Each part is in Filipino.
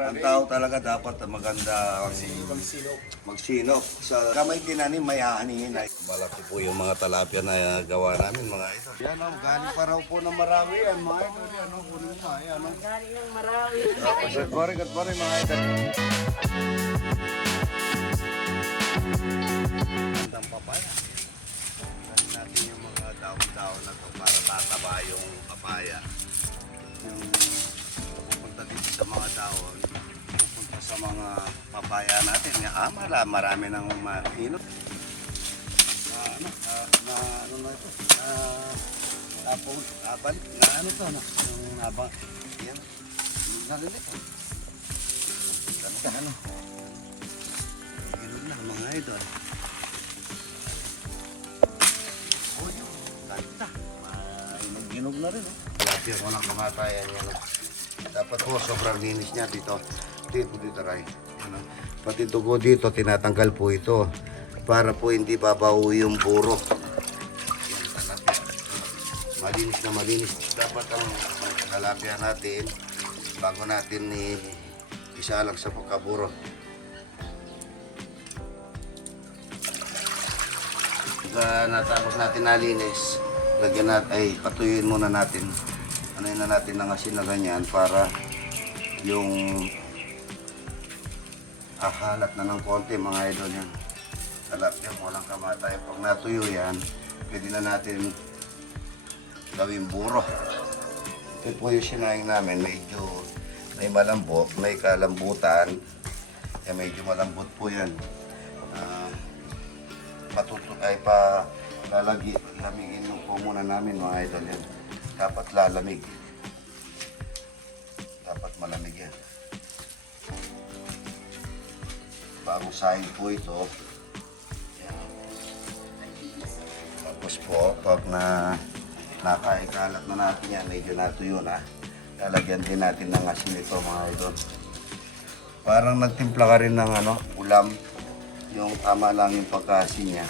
Ang tao talaga dapat maganda magsinop. Sa kamay tinanim, may hahanihin. Malaki po yung mga talapia na gawa namin, mga ito. Yan o, galing pa raw po ng Marawi yan, mga ito. Yan o, kunin mo. Yan o. Galing ng Marawi. Good morning, mga ito. Ang papaya. Galing natin yung mga daon-daon na ito para tataba yung papaya. Yung pupunta dito sa mga daon, pupunta sa mga papaya natin. Marami ng mahinot. Ano na ito? Balik na ano ito? Yung nabang, yan. Nalilit. Ganda, ano? Ginog na, mga idol. Oh, yun. Ganda. Ginog na rin, oh. Lapia ko ng kamatayan yan. Dapat po, sobrang linis niya dito. Dito, Ray. Pati dugo dito, tinatanggal po ito. Para po hindi babaw yung buro. Yan, talapia. Malinis na malinis. Dapat ang talapia natin, bago natin isalag sa pagkaburo. Pagka natapos natin nalinis, lagyan natin, patuyuin muna natin. Ano na natin ng asin na ganyan para yung halat na ng konti, mga idol yan. Talapia, walang kamatay. Pag natuyo yan, pwede na natin gawing buro. Ito po yung sinaing namin, medyo may malambot, may kalambutan. Kaya medyo malambot po yan. Lamigin yung po muna namin, mga idol yan. Dapat lalamig. Dapat malamig yan. Bagong sahin po ito. Tapos po, pag nakaikalat na natin yan, medyo natuyo na, lalagyan din natin ng asin ito, mga idol. Parang nagtimpla ka rin ng ulam, yung tama lang yung pagkaasin niya.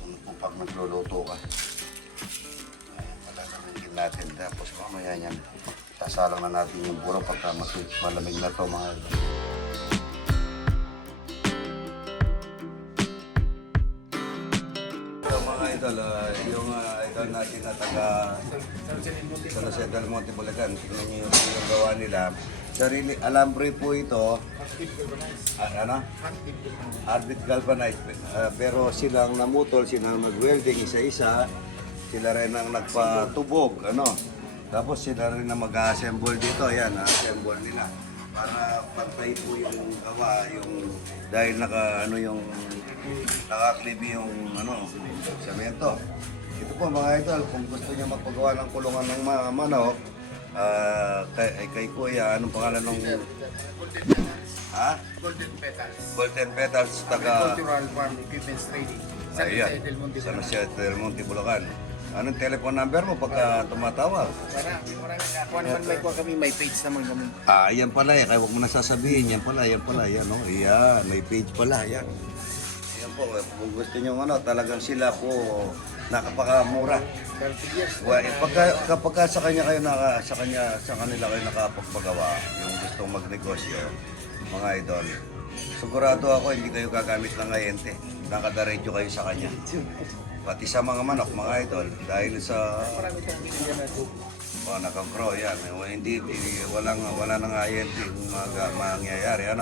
Ano po pag nagluluto ka. Ayan, palalamigin natin. Tapos mamaya yan, sasalang na natin yung buro pagka malamig na to, mga idol. Yung idol natin na taga San Jose del Monte, Bulacan. Tingnan niyo yung gawa nila. Sarili, alambre po ito. Hardbit galvanized. Pero silang namutol, silang nag-welding isa-isa. Sila rin ang nagpatubog. Tapos sila rin ang mag-assemble dito. Ayan, assemble nila. Para pantay po yung gawa. Dahil nakaklibi yung semento. Ito po, mga idol, kung gusto niyo magpagawa ng kulungan ng mga manok, kay Kuya, anong pangalan ng... Golden Petals. Golden Petals, taga... Cultural Farm Equipment Trading. San Jose del Monte. San Jose del Monte, Bulacan. Anong telephone number mo pagka tumatawag? Marami. Kung naman may page naman kami. Yan pala eh. Kaya huwag mo na sasabihin. Yan pala. Yan, oh. Yan, may page pala. Yan. Yan po. Kung gusto nyo talagang sila po nakapakamura. Kapag sa kanila kayo nakapagpagawa, yung gustong magnegosyo, mga idol, sigurado ako hindi kayo gagamit ng ayente. Nakadaretso kayo sa kanya. Pati sa mga manok, mga idol, dahil sa nag-grow yan. Wala nang ayente mangyayari.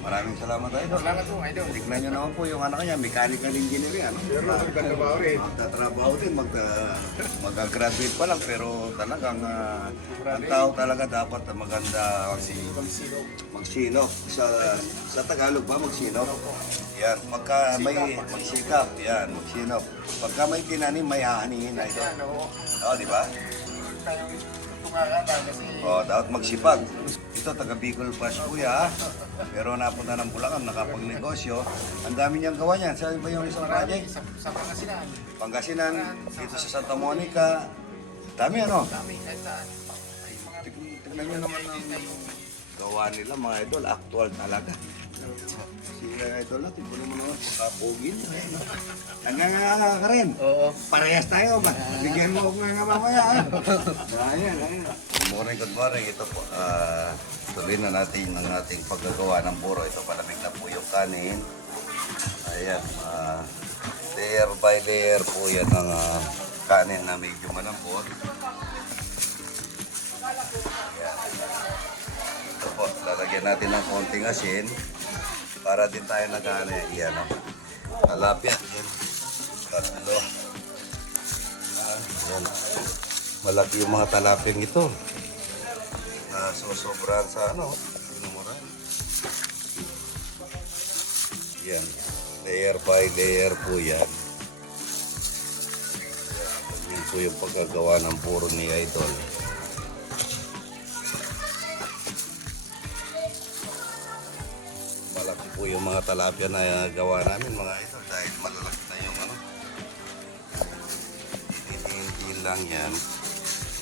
Maraming salamat, idol. Salamat po, idol. Tignan nyo naman po yung anak niya, mechanical engineer yan. Magtatrabaho din, mag-graduate pa lang, pero talagang ang tao talaga dapat maganda magsinop. Sa Tagalog ba magsinop? Yan, pagka may magsikap, yan, magsinop. Pagka may tinanim, may hahanihin na ito. Di ba? Dapat magsipag. Ito, taga Bicol Pass, Kuya. Pero napunta ng Bulacan, nakapagnegosyo. Ang dami niyang gawa niyan. Saan ba yung isang project? Sa Pangasinan. Pangasinan, dito sa Santa Monica. Dami, Dami, kahit saan. Tignan niyo naman ang gawa nila, mga idol. Actual talaga. Si idol natin, puno mo naman kapugin. Nanganganga ka rin. Oo. Parehas tayo ba? Bigyan mo ako nga mamaya. Ayan. Good morning. Ito po. Ito Tuloy na natin ang ating paggagawa ng buro. Ito, palamig na po yung kanin. Ayan, layer by layer po yan ang kanin na medyo malambot. Ayan. Ito po, lalagyan natin ng konting asin para din tayo nagana. Ayan, talapia. Ayan. Tatlo. Ayan. Malaki yung mga talapyang ito. Sobrang sa mura. Yan. Layer by layer po yan. Yan po yung pagkagawa ng puro ni Idol. Malaki po yung mga talapia na gawa namin mga Idol dahil malalaki na yung hindi lang yan.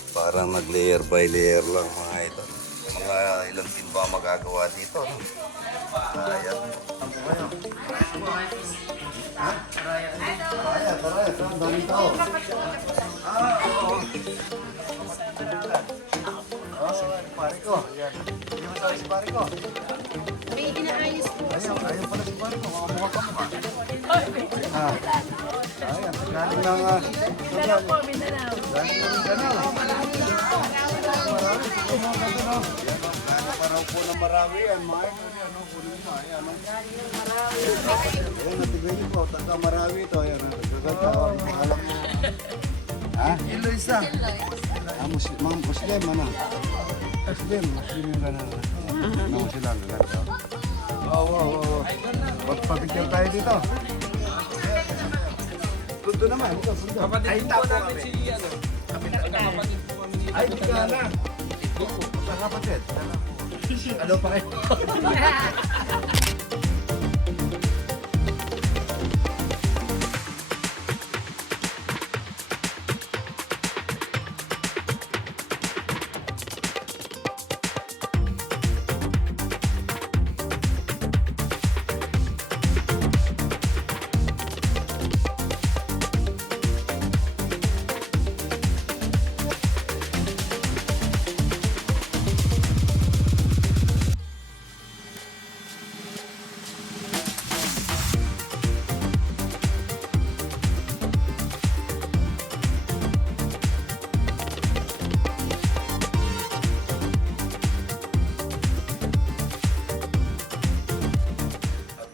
Parang nag-layer by layer lang mga ito. Mga ilang timba magagawa dito. No? Ayan. Saan po kayo? Ha? Taraya. Saan? Dami tao. Oo. Pare ko. Hindi mo tayo si pare ko. May inaayos po. Ayaw pala si pare ko. Makamukha ka mukha. Ayan. Galing ng... Mindanao po, Mindanao. Galing ng Mindanao. Marami po mga ganda, no? Yan, no? Gano'n pa raw po na marami yan. Mga ito yan, no? Kunin mo, ayan, no? Ayan, natigay niyo po. Taga marami ito, ayan, no? Gaganda, alam mo. Ha? Iloy isa. Mga Muslim, ano? Muslim yung gano'n. Mga sila, gaganda. Oo. Pagpapicture tayo dito. Gundo naman, ito, gundo. Ay, tapo kami. Ay, di ka na. Kapatid. Ano pa kayo?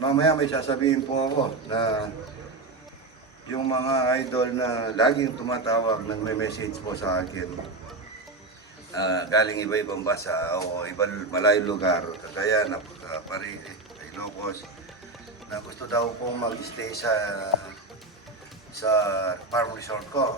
Mamaya may sasabihin po ako na yung mga idol na laging tumatawag, nagme-message po sa akin. Galing iba-ibang basa o ibang malayong lugar, Cagayan, Parigi, Ilocos, na gusto daw pong mag-stay sa farm resort ko.